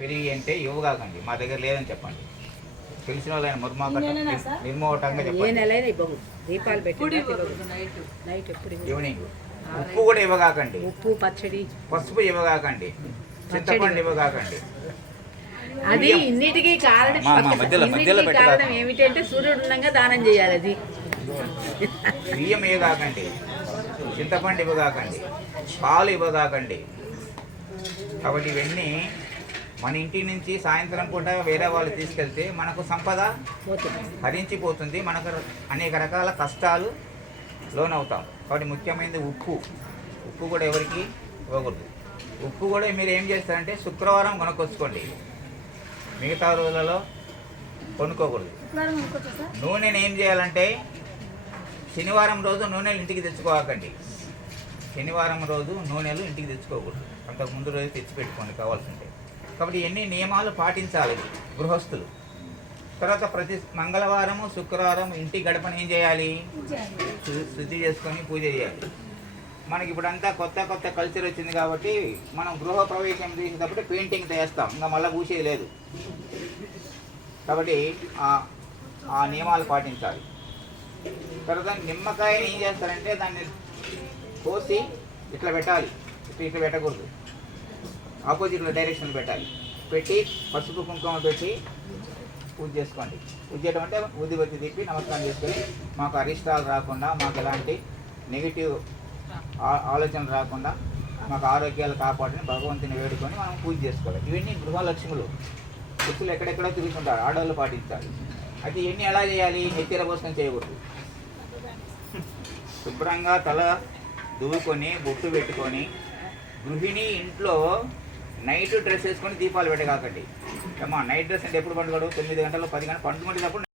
పెరిగి అంటే ఇవ్వగాకండి, మా దగ్గర లేదని చెప్పండి. తెలిసిన వాళ్ళైన నిర్మోహటంగా చెప్పండి. దీపాలు పెట్టి ఈవినింగ్ ఉప్పు కూడా ఇవ్వగాకండి, ఉప్పు పచ్చడి పసుపు ఇవ్వగాకండి, చింతపండు ఇవ్వగాకండి. అది ఇన్నిటికీ కారణం ఏమిటంటే సూర్యుడు ఉండగా దానం చేయాలి. అది బియ్యం ఇవ్వగాకండి, చింతపండు ఇవ్వగాకండి, పాలు ఇవ్వగాకండి. కాబట్టి ఇవన్నీ మన ఇంటి నుంచి సాయంత్రం పూట వేరే వాళ్ళు తీసుకెళ్తే మనకు సంపద హరించిపోతుంది, మనకు అనేక రకాల కష్టాలు లోనవుతాం. కాబట్టి ముఖ్యమైనది ఉప్పు. ఉప్పు కూడా ఎవరికి ఇవ్వకూడదు. ఉప్పు కూడా మీరు ఏం చేస్తారంటే శుక్రవారం కొనుక్కొచ్చుకోండి, మిగతా రోజులలో కొనుక్కోకూడదు. నూనెను ఏం చేయాలంటే శనివారం రోజు నూనెలు ఇంటికి తెచ్చుకోకండి. శనివారం రోజు నూనెలు ఇంటికి తెచ్చుకోకూడదు, అంతకు ముందు రోజు తెచ్చిపెట్టుకోండి కావాల్సిందే. కాబట్టి ఎన్ని నియమాలు పాటించాలి గృహస్థులు. తర్వాత ప్రతి మంగళవారము శుక్రవారం ఇంటి గడపని ఏం చేయాలి, శుద్ధి చేసుకొని పూజ చేయాలి. మనకి ఇప్పుడంతా కొత్త కల్చర్ వచ్చింది కాబట్టి మనం గృహ ప్రవేశం చేసేటప్పుడు పెయింటింగ్ చేస్తాం, ఇంకా మళ్ళీ పూసేది లేదు. కాబట్టి ఆ నియమాలు పాటించాలి. తర్వాత నిమ్మకాయని ఏం చేస్తారంటే దాన్ని కోసి ఇట్లా పెట్టాలి, ఇట్లా పెట్టకూడదు, ఆపోజిట్లో డైరెక్షన్ పెట్టాలి. పెట్టి పసుపు కుంకుమ పెట్టి పూజ చేసుకోండి. పూజ చేయడం అంటే ఊదిబత్తి తిప్పి నమస్కారం చేసుకొని మాకు అరిష్టాలు రాకుండా, మాకు ఎలాంటి నెగిటివ్ ఆలోచనలు రాకుండా మాకు ఆరోగ్యాలు కాపాడని భగవంతుని వేడుకొని మనం పూజ చేసుకోవాలి. ఇవన్నీ గృహలక్ష్ములు. పురుషులు ఎక్కడెక్కడో తిరుగుతుంటారు, ఆడవాళ్ళు పాటించాలి. అయితే ఇవన్నీ ఎలా చేయాలి, నెత్తిర పోసుకొని చేయకూడదు. శుభ్రంగా తల దువ్వుకొని బొట్టు పెట్టుకొని, గృహిణి ఇంట్లో నైట్ డ్రెస్ వేసుకొని దీపాలు పెట్టగాకండి. అమ్మా నైట్ డ్రెస్ అంటే ఎప్పుడు పండుగడు 9 గంటలు 10 గంటలు పండుకునేటప్పుడు